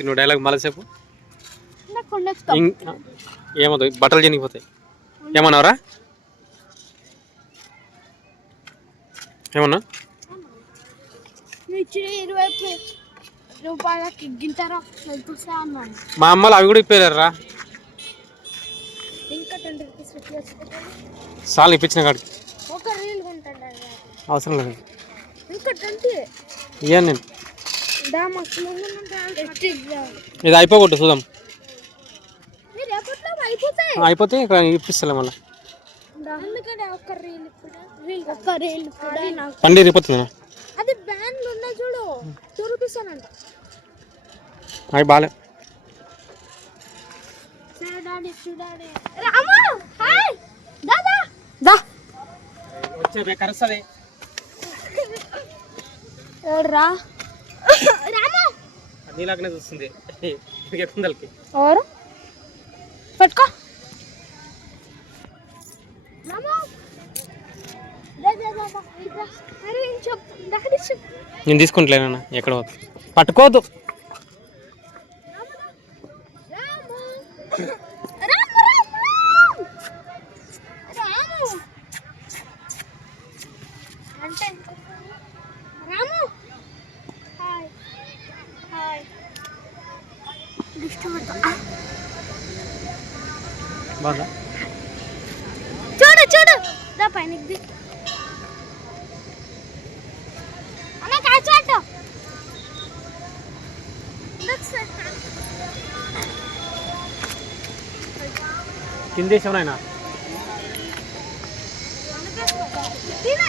నువ్వు డైలాగ్ మళ్ళీ చెప్పు. ఏమవుతుంది బట్టలు చినిగిపోతాయి. ఏమన్నావురా? ఏమన్నా? మా అమ్మలు అవి కూడా ఇప్పలేరురా రిప్లేస్ సార్లు ఇప్పించిన కాడికి. అవసరం లేదు. ఇయ్యాను నేను. ఇది అయిపోగొట్టు చూద్దాం. అయిపోతే ఇక ఇప్పిస్తలే మళ్ళీ. పండి అది ఉన్నాయి చూడు? టూ రూపీస్ అవి రామా నీలాగనే చూస్తుంది. కుందలకి ఎవరు? పట్టుకో. నేను తీసుకుంటలేనన్నా ఎక్కడ పోతుంది పట్టుకోవద్దు రాము రాము రాము రాము. అంటే రాము బాగా చూడు చూడు దా పైనకి ది అన్న కాచాట కిందేసావు నాయన తిన